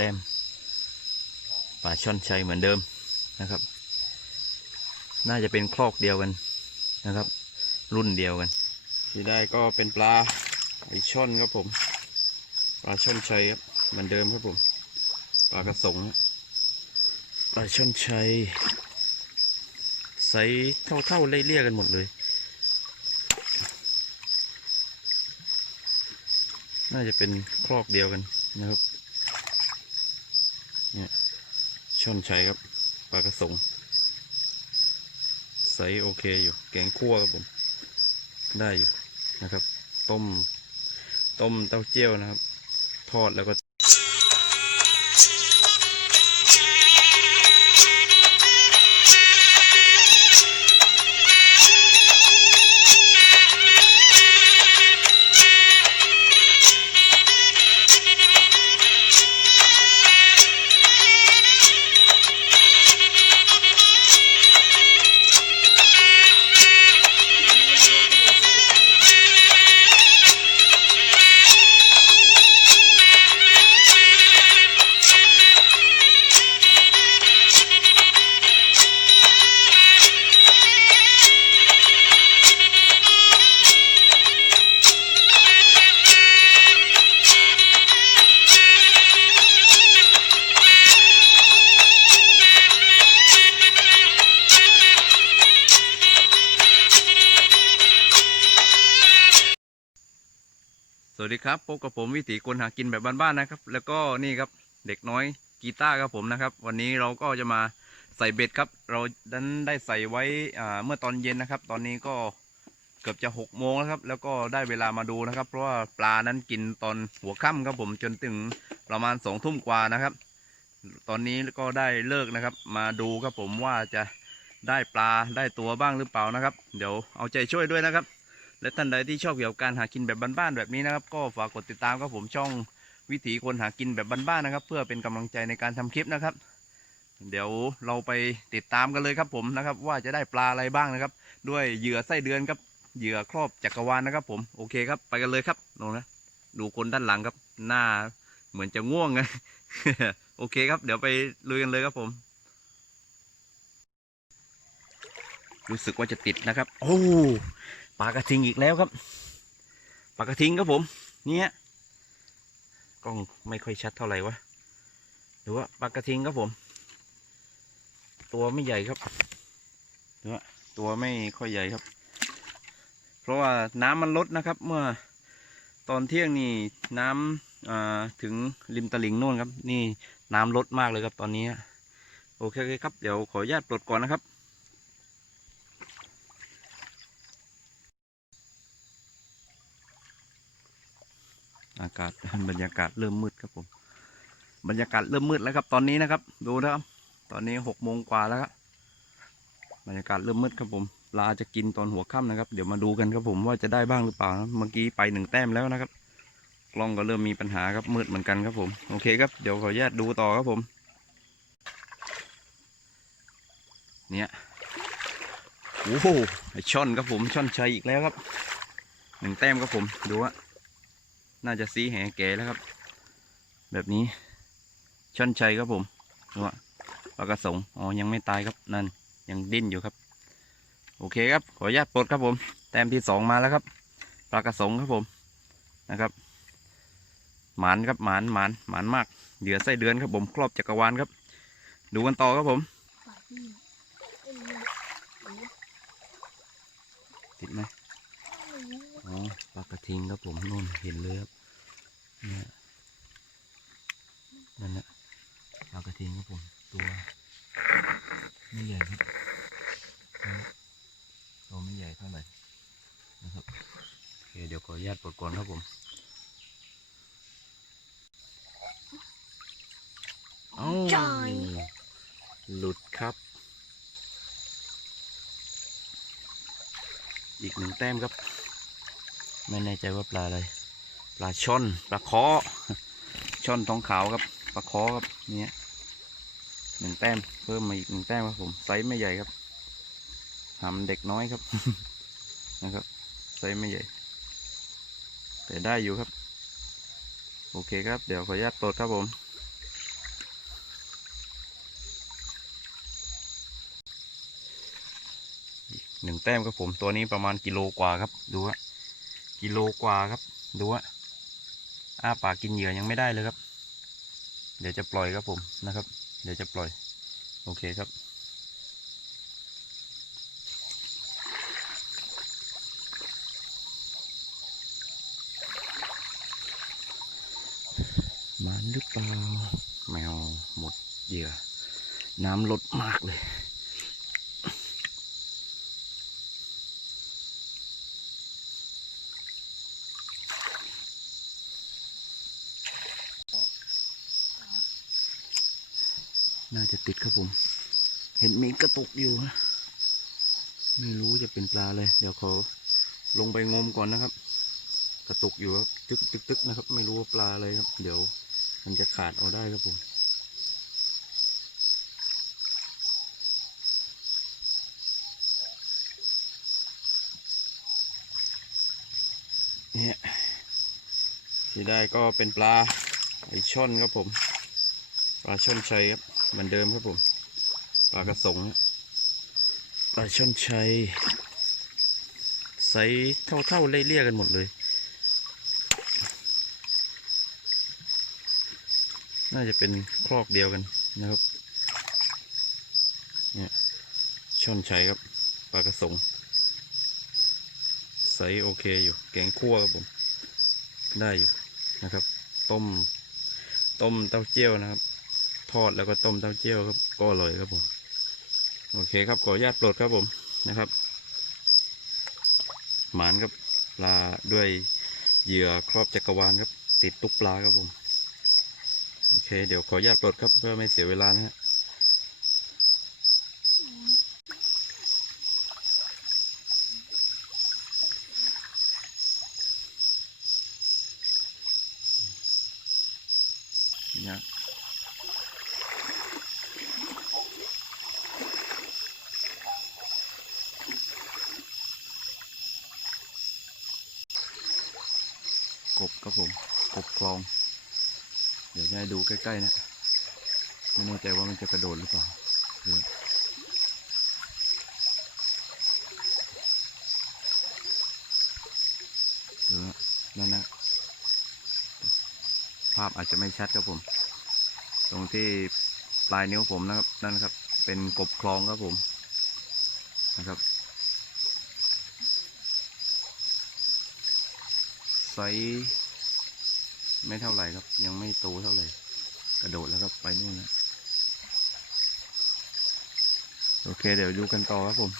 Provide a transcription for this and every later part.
ต้มปลาช่อนชัยเหมือนเดิมนะครับ น่าจะเป็นคลอกเดียวกันนะครับ รุ่นเดียวกัน ที่ได้ก็เป็นปลาไอช่อนครับผมปลาช่อนชัยครับเหมือนเดิมครับผมปลากระสงปลาช่อนชัยไซส์เท่าๆเลี่ยๆกันหมดเลย น่าจะเป็นครอกเดียวกันนะครับ เนี่ย ช่อนชัยครับปลากระสงใสโอเคอยู่ แกงคั่วครับผม ได้อยู่นะครับ ต้ม ต้มเต้าเจี้ยวนะครับ ทอดแล้วก็ ครับพบกับผมวิถีคนหากินแบบบ้านๆนะครับ แล้วก็นี่ครับเด็กน้อยกีตาร์ครับผมนะครับ วันนี้เราก็จะมาใส่เบ็ดครับ เราดันได้ใส่ไว้อ่าเมื่อตอนเย็นนะครับ ตอนนี้ก็เกือบจะหกโมงแล้วครับ แล้วก็ได้เวลามาดูนะครับ เพราะว่าปลานั้นกินตอนหัวค่ำครับผมจนถึงประมาณสองทุ่มกว่านะครับ ตอนนี้ก็ได้เลิกนะครับ มาดูครับผมว่าจะได้ปลาได้ตัวบ้างหรือเปล่านะครับ เดี๋ยวเอาใจช่วยด้วยนะครับ และท่านใดที่ชอบเกี่ยวกับการหากินแบบบ้านๆแบบนี้นะครับ ก็ฝากกดติดตามครับผมช่องวิถีคนหากินแบบบ้านๆนะครับ เพื่อเป็นกำลังใจในการทำคลิปนะครับ เดี๋ยวเราไปติดตามกันเลยครับผมนะครับ ว่าจะได้ปลาอะไรบ้างนะครับ ด้วยเหยื่อไส้เดือนครับเหยื่อครอบจักรวาลนะครับ ผมโอเคครับ ไปกันเลยครับลงนะดูคนด้านหลังครับ หน้าเหมือนจะง่วงไงโอเคครับ เดี๋ยวไปลุยกันเลยครับผม รู้สึกว่าจะติดนะครับ โอ้ ปลากระทิงอีกแล้วครับปลากระทิงครับผมเนี่ยกล้องไม่ค่อยชัดเท่าไหร่วะหรือว่าปลากระทิงครับผม ตัวไม่ใหญ่ครับหรือว่าตัวไม่ค่อยใหญ่ครับ เพราะว่าน้ำมันลดนะครับ เมื่อตอนเที่ยงนี่น้ำอ่าถึงริมตลิ่งโน่นครับ นี่น้ำลดมากเลยครับตอนนี้โอเคครับเดี๋ยวขออนุญาตปลดก่อนนะครับ อากาศบรรยากาศเริ่มมืดครับผม บรรยากาศเริ่มมืดแล้วครับ ตอนนี้นะครับ ดูนะครับ ตอนนี้หกโมงกว่าแล้วครับบรรยากาศเริ่มมืดครับผมปลาจะกินตอนหัวค่ำนะครับ เดี๋ยวมาดูกันครับผมว่าจะได้บ้างหรือเปล่านะเมื่อกี้ไปหนึ่งแต้มแล้วนะครับ กล้องก็เริ่มมีปัญหาครับมืดเหมือนกันครับผม โอเคครับ เดี๋ยวขออนุญาตดูต่อครับผม เนี่ยโอ้โหไอช่อนครับผมช่อนชัยอีกแล้วครับหนึ่งแต้มครับผมดูว่า น่าจะซีแหแก่แล้วครับ แบบนี้ช่อนชัยครับผมดูว่าปลากระสงอ๋อยังไม่ตายครับนั่นยังดิ้นอยู่ครับ โอเคครับ ขออนุญาตปลดครับผม แต้มที่สองมาแล้วครับปลากระสงครับผมนะครับหมานครับหมานหมานหมานมากเหยื่อไส้เดือนครับผมครอบจักรวาลครับ ดูกันต่อครับผม ติดไหม อ๋อปลากระทิงครับผมนู่นเห็นเลยครับเนี่ยนั่นแหละปลากระทิงครับผมตัวไม่ใหญ่ครับตัวไม่ใหญ่เท่าไหร่นะครับโอเคเดี๋ยวขออนุญาตปลดก่อนครับผมเอ้จอยหลุดครับ อีกหนึ่งแต้มครับ ไม่แน่ใจว่าปลาอะไร ปลาช่อนปลาคอช่อนทองขาวครับปลาคอครับเนี่ยหนึ่งแต้มเพิ่มมาอีกหนึ่งแต้มครับผมไซส์ไม่ใหญ่ครับหำเด็กน้อยครับนะครับไซส์ไม่ใหญ่ แต่ได้อยู่ครับ โอเคครับ เดี๋ยวขออนุญาตปลดครับผมหนึ่งแต้มครับผมตัวนี้ประมาณกิโลกว่าครับ ดูครับ กิโลกว่าครับ ดูฮะอ้าปากกินเหยื่อยังไม่ได้เลยครับ เดี๋ยวจะปล่อยครับผมนะครับ เดี๋ยวจะปล่อย โอเคครับมันหรือเปล่าแมวหมดเหยื่อ น้ำลดมากเลย น่าจะ ติดครับผม เห็นมีกระตุกอยู่นะไม่รู้จะเป็นปลาเลย เดี๋ยวขอลงไปงมก่อนนะครับ กระตุกอยู่ครับตึกตึกตึกนะครับ ไม่รู้ว่าปลาอะไรครับ เดี๋ยวมันจะขาดเอาได้ครับผมเนี่ยที่ได้ก็เป็นปลาไอช่อนครับผม ปลาช่อนชัยครับ เหมือนเดิมครับผมปลากระสงปลาช่อนชัยไซส์เท่าๆเลี่ยๆกันหมดเลย น่าจะเป็นครอกเดียวกันนะครับเนี่ยช่อนชัยครับปลากระสงไซส์โอเคอยู่ แกงคั่วครับผม ได้อยู่นะครับ ต้ม ต้มเต้าเจี้ยวนะครับ ทอดแล้วก็ต้มเต้าเจี้ยวครับ ก็อร่อยครับผม โอเคครับขออนุญาตปลดครับผมนะครับ หมานครับปลาด้วยเหยื่อครอบจักรวาลครับ ติดตุกปลาครับผม โอเค เดี๋ยวขออนุญาตปลดครับเพื่อไม่เสียเวลานะฮะ กบครับผมกบคลอง เดี๋ยวจะให้ดูใกล้ๆนะไม่แน่ใจว่ามันจะกระโดดหรือเปล่าหรือหรือนั่นนะภาพอาจจะไม่ชัดครับผม ตรงที่ปลายนิ้วผมนะครับนั่นครับ เป็นกบคลองครับผมนะครับ ไซ ส์ไม่เท่าไหร่ครับ ยังไม่โตเท่าไหร่ กระโดดแล้วครับไปนู่นแล้วโอเค เดี๋ยวดูกันต่อครับผม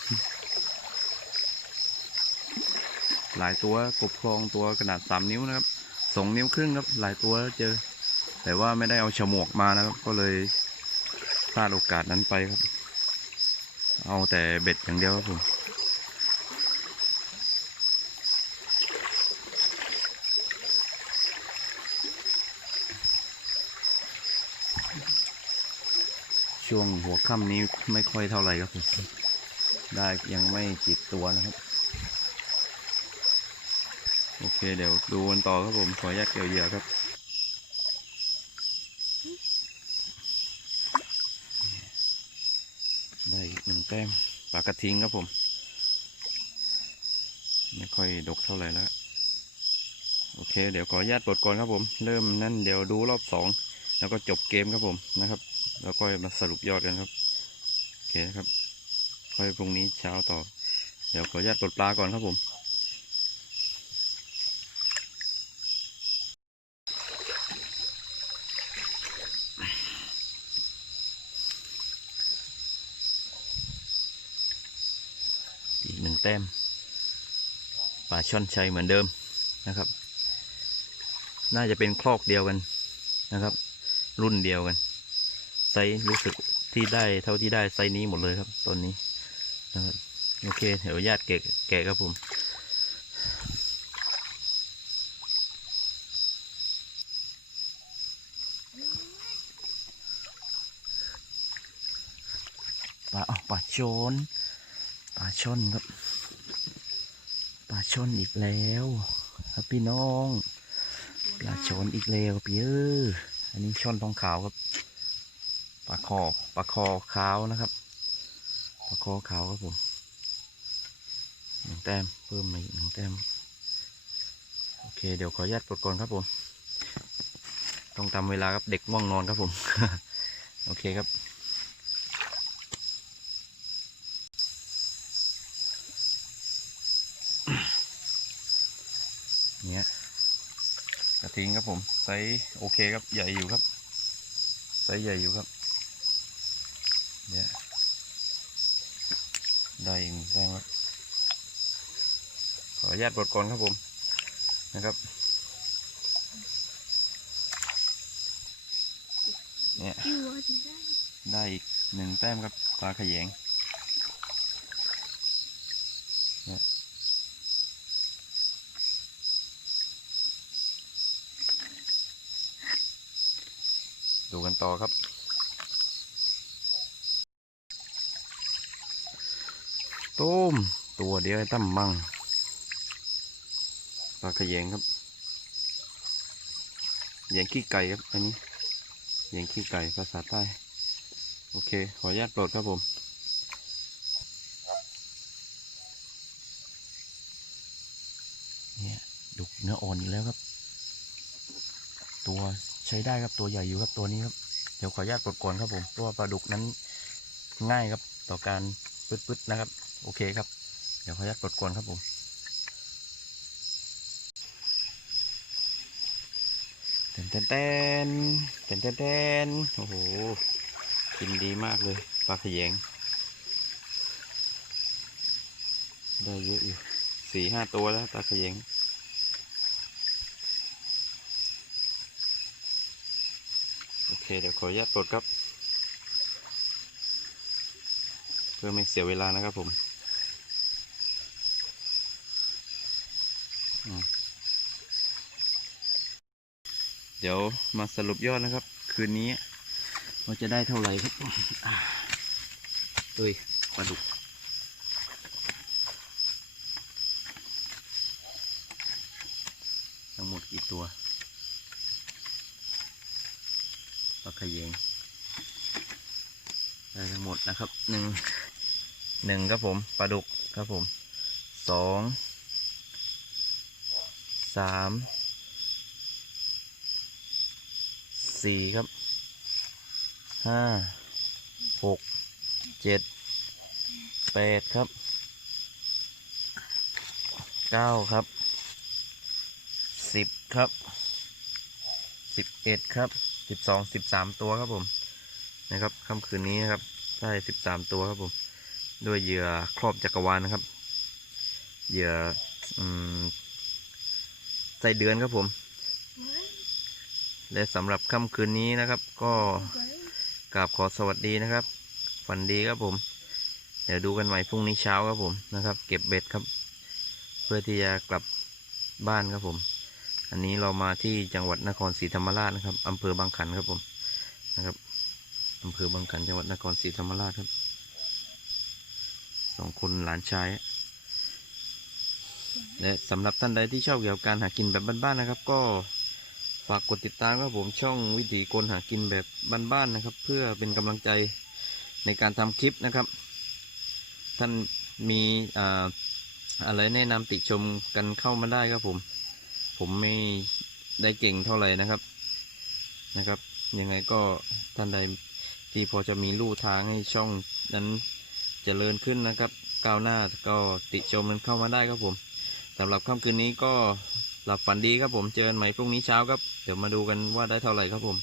หลายตัวกบคลองตัวขนาดสามนิ้วนะครับสองนิ้วครึ่งครับ หลายตัวแล้วเจอ แต่ว่าไม่ได้เอาฉมวกมานะครับ ก็เลยพลาดโอกาสนั้นไปครับ เอาแต่เบ็ดอย่างเดียวครับผม ช่วงหัวค่ำนี้ไม่ค่อยเท่าไหร่ครับผมได้ยังไม่กี่ตัวนะครับ โอเคเดี๋ยวดูกันต่อครับผมขออนุญาตเกี่ยวเหยื่อครับได้หนึ่งแต้มปลากระทิงครับผม ไม่ค่อยดกเท่าไหร่แล้ว โอเค เดี๋ยวขออนุญาตปลดก่อนครับผม เริ่มนั่นเดี๋ยวดูรอบสองแล้วก็จบเกมครับผมนะครับ แล้วก็มาสรุปยอดกันครับโอเคครับ ค่อยพรุ่งนี้เช้าต่อ เดี๋ยวขออนุญาตปลดปลาก่อนครับผมอีกหนึ่งแต้มปลาช่อนชัยเหมือนเดิมนะครับ น่าจะเป็นคลอกเดียวกันนะครับ รุ่นเดียวกัน ไซส์รู้สึกที่ได้เท่าที่ได้ไซส์นี้หมดเลยครับตอนนี้นะครับโอเคเดี๋ยวญาติแกะแกะครับผมปลาปลาชนปลาชนครับปลาชนอีกแล้ว ครับพี่น้องปลาชนอีกแล้วพี่เอออันนี้ชนทองขาวครับ ปลาคอปลาคอขาวนะครับปลาคอขาวครับผมหนึ่งแต้มเพิ่มมาอีกหนึ่งแต้มโอเค เดี๋ยวขออนุญาตปลดก่อนครับผม ต้องตามเวลาครับเด็กง่วงนอนครับผม โอเคครับ เนี่ยกระทิงครับผมไซส์โอเคครับใหญ่อยู่ครับไซส์ใหญ่อยู่ครับ เนี่ยได้อีกหนึ่งแต้มครับขออนุญาตปลดก่อนครับผมนะครับเนี่ยได้ได้อีกหนึ่งแต้มครับปลาขยงเนี่ยดูกันต่อครับ ต้มตัวเดียวให้ตั้มมั่งปลาขยงครับเหยงขี้ไก่ครับอันนี้เหยงขี้ไก่ภาษาใต้โอเค ขออนุญาตปลดครับผม เนี่ยดุกเนื้ออ่อนอีกแล้วครับ ตัวใช้ได้ครับตัวใหญ่อยู่ครับตัวนี้ครับ เดี๋ยวขออนุญาตปลดก่อนครับผมเพราะว่าปลาดุกนั้นง่ายครับ ต่อการปึ๊ดๆนะครับ โอเคครับ เดี๋ยวขออนุญาตปลดก่อนครับผมเต้นเต้นเต้นเต้นเต้นเต้นโอ้โห กินดีมากเลยปลาขยง ได้เยอะอยู่สี่ห้าตัวแล้วปลาขยงโอเค เดี๋ยวขออนุญาตปลดครับ เพื่อไม่เสียเวลานะครับผมอืม เดี๋ยวมาสรุปยอดนะครับ คืนนี้ว่าจะได้เท่าไหร่ครับเอ้ยปลาดุกทั้งหมดกี่ตัวปลาขยงได้ทั้งหมดนะครับหนึ่งหนึ่งครับผมปลาดุกครับผมสอง สามสี่ครับห้าหกเจ็ดแปดครับเก้าครับสิบครับสิบเอ็ดครับสิบสองสิบสามตัวครับผมนะครับค่ำคืนนี้ครับได้สิบสามตัวครับผมด้วยเหยื่อครอบจักรวาลนะครับ เหยื่ออ ไส้เดือนครับผม และสำหรับค่ำคืนนี้นะครับ ก็กราบขอสวัสดีนะครับ ฝันดีครับผม เดี๋ยวดูกันใหม่พรุ่งนี้เช้าครับผมนะครับ เก็บเบ็ดครับ เพื่อที่จะกลับบ้านครับผม อันนี้เรามาที่จังหวัดนครศรีธรรมราชนะครับอำเภอบางขันครับผมนะครับอำเภอบางขันจังหวัดนครศรีธรรมราชครับสองคนหลานชาย และสำหรับท่านใดที่ชอบเกี่ยวกับการหากินแบบบ้านๆนะครับ ก็ฝากกดติดตามครับผมช่องวิถีคนหากินแบบบ้านๆนะครับ เพื่อเป็นกำลังใจในการทำคลิปนะครับ ท่านมีอ่าอะไรแนะนำติชมกันเข้ามาได้ครับผม ผมไม่ได้เก่งเท่าไหร่นะครับนะครับ ยังไงก็ท่านใดที่พอจะมีลู่ทางให้ช่องนั้นเจริญขึ้นนะครับ ก้าวหน้าก็ติชมมันเข้ามาได้ครับผม สำหรับค่ำคืนนี้ก็หลับฝันดีครับผมเจอกันใหม่พรุ่งนี้เช้าครับ เดี๋ยวมาดูกันว่าได้เท่าไหร่ครับผม